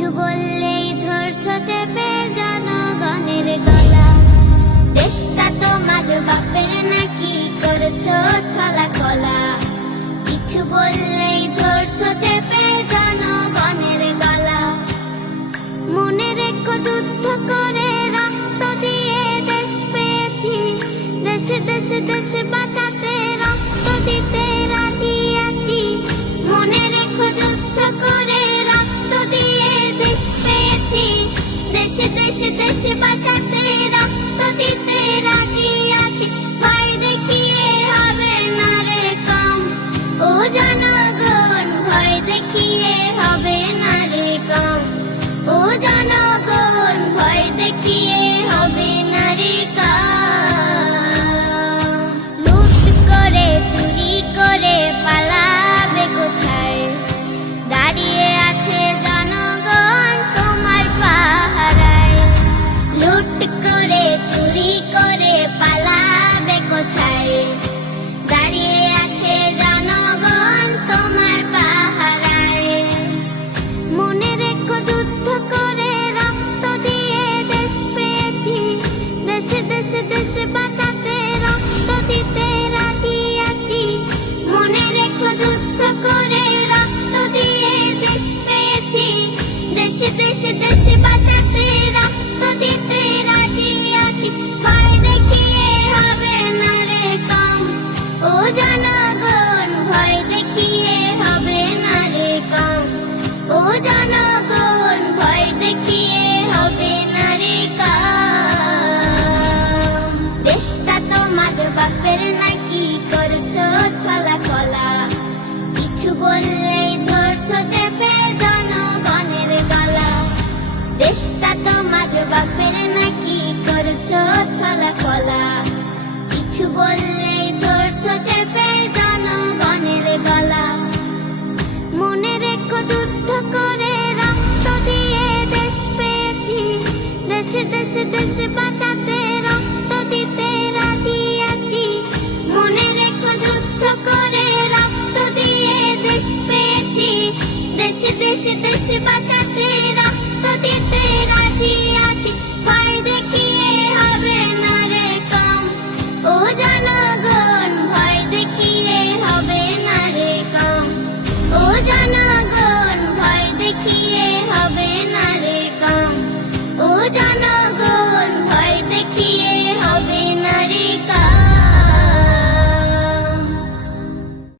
কিছু বললেই ধরছো চেপে জনগণের গলা। দেশটা তোমার বাপের নাকি করছো ছলা কলা। কিছু বললেই ধরছো চেপে জনগণের গলা। মনে রেখো যুদ্ধ করে রক্ত দিয়ে দেশ পেয়েছি। দেশে দেশে দেশে বাঁচাতে রক্ত দিতে রাজি আছি। মনে রেখো যুদ্ধ করে রক্ত দিয়ে দেশ পেয়েছি। দেশে দেশে দেশে বাঁচাতে রক্ত দিতে রাজি আছি। ভয় দেখিয়ে হবে না রে কম ও জনগণ, ভয় দেখিয়ে হবে না রে কম ও জনগণ, ভয় দেখিয়ে হবে না রে কম। লুট করে চুরি করে পালাবে কোথায়? দাঁড়িয়ে আছে জনগণ তোমার পাহারায়। লুট করে চুরি করে পালাবে কোথায়? দাঁড়িয়ে আছে জনগণ তোমার পাহারায়। মনে রেখো যুদ্ধ করে রক্ত দিয়ে দেশ পেয়েছি। দেশে দেশে দেশে